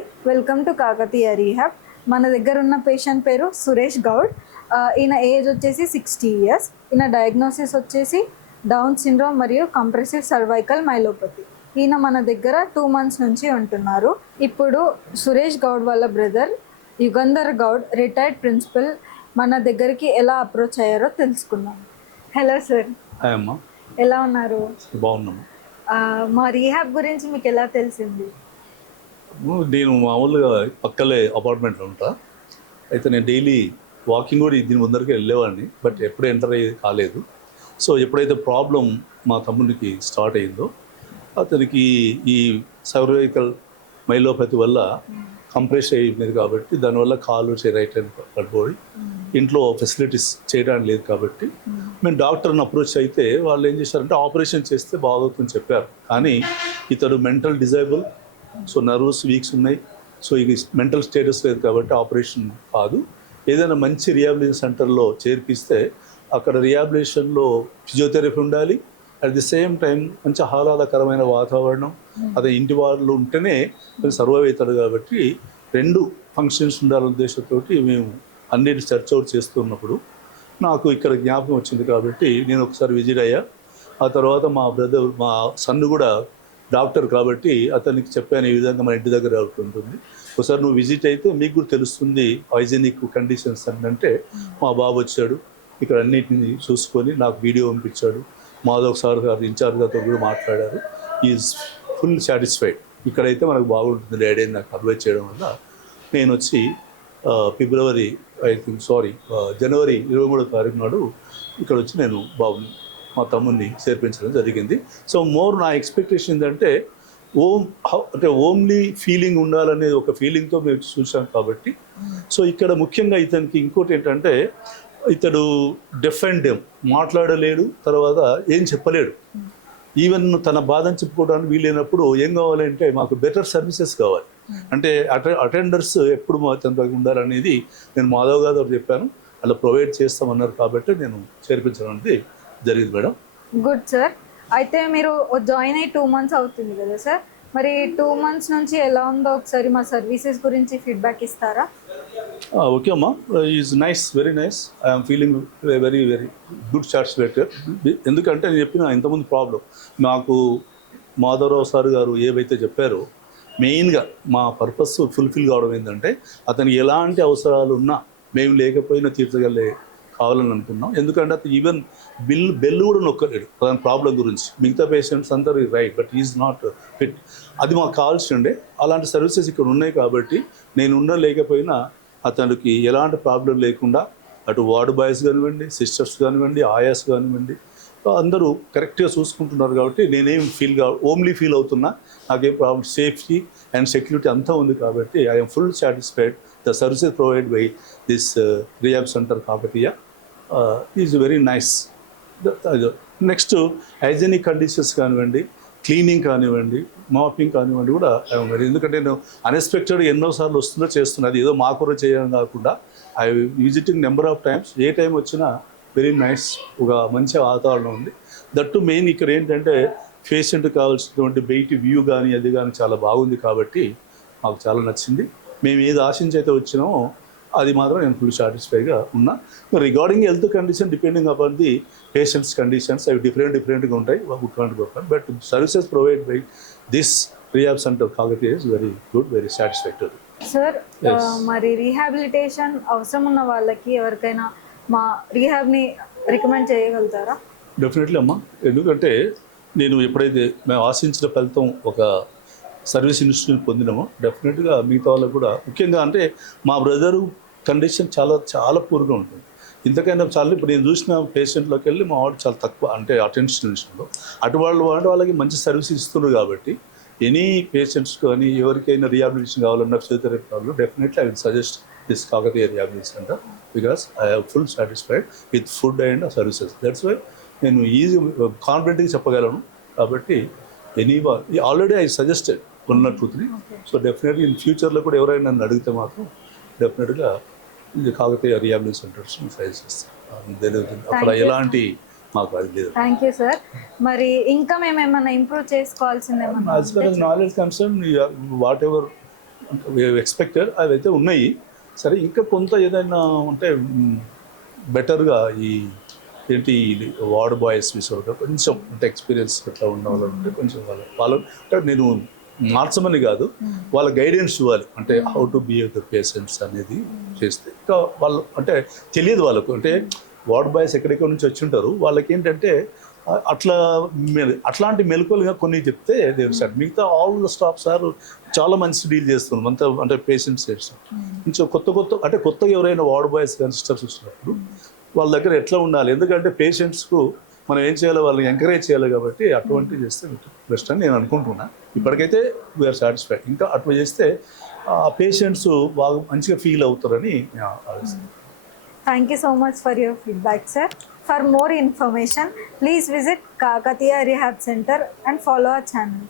Hi, welcome to Kakatiya rehab. మన దగ్గర ఉన్న పేషెంట్ పేరు సురేష్ గౌడ్. ఈయన ఏజ్ వచ్చేసి 60 years. ఈయన డయాగ్నోసిస్ వచ్చేసి డౌన్ సిండ్రోమ్ మరియు కంప్రెసివ్ సర్వైకల్ మైలోపతి. ఈయన మన దగ్గర 2 months నుంచి ఉంటున్నారు. ఇప్పుడు సురేష్ గౌడ్ వాళ్ళ brother Yugandhar Goud, retired principal, మన దగ్గరికి ఎలా అప్రోచ్ అయ్యారో తెలుసుకుందాం. హలో సార్, ఎలా ఉన్నారు? బాగున్నాము. మా రీహాబ్ గురించి మీకు ఎలా తెలిసింది? నేను మామూలుగా పక్కలే అపార్ట్మెంట్లో ఉంటా. అయితే నేను డైలీ వాకింగ్ కూడా దీని ముందరికి వెళ్ళేవాడిని, బట్ ఎప్పుడు ఎంటర్ అయ్యి కాలేదు. సో ఎప్పుడైతే ప్రాబ్లం మా తమ్మునికి స్టార్ట్ అయిందో, అతనికి ఈ సర్వైకల్ మైలోపతి వల్ల కంప్రెస్ అయిపోయింది కాబట్టి దానివల్ల కాలు రైట్ హ్యాండ్ పడిపోయి ఇంట్లో ఫెసిలిటీస్ చేయడానికి లేదు కాబట్టి మేము డాక్టర్ని అప్రోచ్ అయితే వాళ్ళు ఏం చేశారంటే ఆపరేషన్ చేస్తే బాగవుతుందని చెప్పారు. కానీ ఇతడు మెంటల్ డిజైబుల్, సో నర్వస్ వీక్స్ ఉన్నాయి, సో ఇది మెంటల్ స్టేటస్ లేదు కాబట్టి ఆపరేషన్ కాదు. ఏదైనా మంచి రిహాబిలిటేషన్ సెంటర్లో చేర్పిస్తే అక్కడ రిహాబిలిటేషన్లో ఫిజియోథెరపీ ఉండాలి, అట్ ది సేమ్ టైం మంచి ఆహ్లాదకరమైన వాతావరణం, అదే ఇంటి వాళ్ళు ఉంటేనే సర్వైవ్ అవుతాడు. కాబట్టి 2 ఫంక్షన్స్ ఉండాలనే ఉద్దేశంతో మేము అన్నిటి సెర్చ్ అవుట్ చేస్తున్నప్పుడు నాకు ఇక్కడ జ్ఞాపకం వచ్చింది కాబట్టి నేను ఒకసారి విజిట్ అయ్యా. ఆ తర్వాత మా బ్రదర్, మా సన్ను కూడా డాక్టర్ కాబట్టి అతనికి చెప్పాను ఈ విధంగా మన ఇంటి దగ్గర ఉంటుంది, ఒకసారి నువ్వు విజిట్ అయితే మీకు కూడా తెలుస్తుంది హైజీనిక్ కండిషన్స్ అంటే. మా బాబు వచ్చాడు, ఇక్కడ అన్నిటిని చూసుకొని నాకు వీడియో పంపించాడు. మాధవ్ సార్ గారు ఇన్ఛార్జ్ గారితో కూడా మాట్లాడారు. Is full satisfied. ఇక్కడైతే మనకు బాగుంటుంది డాడీ అని నాకు అడ్వైజ్ చేయడం వల్ల నేను వచ్చి జనవరి 23వ తారీఖు నాడు ఇక్కడ వచ్చి నేను బాబుని, మా తమ్ముడిని చేర్పించడం జరిగింది. సో మోర్ నా ఎక్స్పెక్టేషన్ ఏంటంటే ఓన్లీ ఫీలింగ్ ఉండాలనేది ఒక ఫీలింగ్తో మేము చూసాం కాబట్టి. సో ఇక్కడ ముఖ్యంగా ఇతనికి ఇంకోటి ఏంటంటే ఇతడు డెఫ్ అండ్ డెమ్, మాట్లాడలేడు, తర్వాత ఏం చెప్పలేడు. ఈవెన్ తన బాధను చెప్పుకోవడానికి వీలైనప్పుడు ఏం కావాలంటే మాకు బెటర్ సర్వీసెస్ కావాలి, అంటే అటెండర్స్ ఎప్పుడు మా తన ఉండాలనేది నేను మాధవ్ గారు చెప్పాను, అలా ప్రొవైడ్ చేస్తామన్నారు కాబట్టి నేను చేర్పించడం అనేది జరిగింది మేడం. Good sir. అయితే మీరు జాయిన్ అయ్యి 2 months అవుతుంది కదా సార్, మరి 2 months నుంచి ఎలా ఉందో ఒకసారి మా సర్వీసెస్ గురించి ఫీడ్బ్యాక్ ఇస్తారా? ఓకే అమ్మా, is nice, very nice. I'm feeling very very good satisfacted. ఎందుకంటే నేను చెప్పిన ఇంతకుముందు ప్రాబ్లం నాకు మాధవరావు సార్ గారు ఏవైతే చెప్పారో, మెయిన్గా మా పర్పస్ ఫుల్ఫిల్ కావడం ఏంటంటే అతనికి ఎలాంటి అవసరాలు ఉన్నా మేము లేకపోయినా తీర్చగలే కావాలని అనుకున్నాం. ఎందుకంటే అతను ఈవెన్ బెల్ కూడా నొక్కలేడు దాని ప్రాబ్లం గురించి. మిగతా పేషెంట్స్ అందరూ right, but is not fit. అది మాకు కావాల్సి ఉండే. అలాంటి సర్వీసెస్ ఇక్కడ ఉన్నాయి కాబట్టి నేను లేకపోయినా అతనికి ఎలాంటి ప్రాబ్లం లేకుండా అటు వార్డ్ బాయ్స్ కానివ్వండి, సిస్టర్స్ కానివ్వండి, ఆయాస్ కానివ్వండి, అందరూ కరెక్ట్గా చూసుకుంటున్నారు కాబట్టి నేనేం ఓమ్లీ ఫీల్ అవుతున్నా. నాకేం ప్రాబ్లం, సేఫ్టీ అండ్ సెక్యూరిటీ అంతా ఉంది కాబట్టి I'm full satisfied. The services provide by this rehab centre Kakatiya is very nice. Next hygienic conditions కానివ్వండి, క్లీనింగ్ కానివ్వండి, మాపింగ్ కానివ్వండి కూడా మరి. ఎందుకంటే నేను అన్ఎక్స్పెక్టెడ్ ఎన్నోసార్లు వస్తుందో చేస్తున్నది, ఏదో మా కూర చేయడం కాకుండా I visiting number of times. A time వచ్చినా వెరీ నైస్, ఒక మంచి వాతావరణం ఉంది. దట్టు మెయిన్ ఇక్కడ ఏంటంటే పేషెంట్ కావాల్సినటువంటి బయటి వ్యూ కానీ అది కానీ చాలా బాగుంది కాబట్టి మాకు చాలా నచ్చింది. మేము ఏది ఆశించి అయితే వచ్చినామో అది మాత్రం నేను ఫుల్ సాటిస్ఫైగా ఉన్నా. Regarding health condition depending upon the patients conditions, అవి డిఫరెంట్గా ఉంటాయి. But services provide by this rehab centre Kakatiya is very good, very satisfactory. Sir, మరి రీహాబిలిటేషన్ అవసరం ఉన్న వాళ్ళకి ఎవరికైనా మా రీహాబ్ని రికమెండ్ చేయగలుగుతారా? డెఫినెట్లీ అమ్మా. ఎందుకంటే నేను ఎప్పుడైతే మేము ఆశించిన ఫలితం ఒక సర్వీస్ ఇన్స్టిట్యూట్ పొందినామో డెఫినెట్గా మిగతా వాళ్ళకు కూడా, ముఖ్యంగా అంటే మా బ్రదరు కండిషన్ చాలా చాలా పూర్గా ఉంటుంది. ఇంతకైనా చాలా ఇప్పుడు నేను చూసిన పేషెంట్లోకి వెళ్ళి మా వాడు చాలా తక్కువ, అంటే అటెన్షన్ విషయంలో వాళ్ళకి మంచి సర్వీస్ ఇస్తున్నారు కాబట్టి ఎనీ పేషెంట్స్ కానీ ఎవరికైనా రిహాబిలిటేషన్ కావాలన్నా ఫిజియోథెరపీ కావాలన్నా definitely I will suggest this Kakatiya rehabilitation centre because I have full satisfied with food and services. That's why నేను ఈజీ కాన్ఫిడెంట్గా చెప్పగలను. కాబట్టి already I suggested 1 or 2, 3. So definitely in ఫ్యూచర్లో కూడా ఎవరైనా నన్ను అడిగితే మాత్రం డెఫినెట్గా ఇది కాకతీయ రిహాబిలిటేషన్ సెంటర్స్ సజెస్ట్ చేస్తాను. అక్కడ ఎలాంటి మాకు అది లేదు. Thank you sir. మరి ఇంకా మేము ఏమైనా ఇంప్రూవ్ చేసుకోవాల్సింది as for as knowledge concern, what ever expected అవైతే ఉన్నాయి. సరే ఇంకా కొంత ఏదైనా ఉంటే బెటర్గా ఈ ఏంటి వార్డ్ బాయ్స్ విషయంలో కొంచెం అంటే ఎక్స్పీరియన్స్ అట్లా ఉన్న వాళ్ళు ఉంటే కొంచెం వాళ్ళు అంటే నేను మార్చమని కాదు, వాళ్ళ గైడెన్స్ ఇవ్వాలి. అంటే how to behave the patients అనేది చేస్తే ఇంకా వాళ్ళు అంటే తెలియదు వాళ్ళకు. అంటే వార్డ్ బాయ్స్ ఎక్కడెక్కడ నుంచి వచ్చి ఉంటారు, వాళ్ళకి ఏంటంటే అట్లా అట్లాంటి మెలకువలుగా కొన్ని చెప్తే దేవ్ సార్ మిగతా ఆల్ ద స్టాఫ్ సార్ చాలా మంచి డీల్ చేస్తున్నారు అంతా. అంటే పేషెంట్స్ కొంచెం కొత్తగా ఎవరైనా వార్డ్ బాయ్స్ కానీ సిస్టర్స్ వచ్చినప్పుడు వాళ్ళ దగ్గర ఎట్లా ఉండాలి, ఎందుకంటే పేషెంట్స్కు మనం ఏం చేయాలో వాళ్ళని ఎంకరేజ్ చేయాలి. కాబట్టి అటువంటివి చేస్తే బెస్ట్ అని నేను అనుకుంటున్నా. ఇప్పటికైతే వీఆర్ సాటిస్ఫైడ్. ఇంకా అట్లా చేస్తే ఆ పేషెంట్స్ బాగా మంచిగా ఫీల్ అవుతారని నేను ఆలోచిస్తున్నాను. Thank you so much for your feedback, sir. For more information, please visit Kakatiya Rehab Center and follow our channel.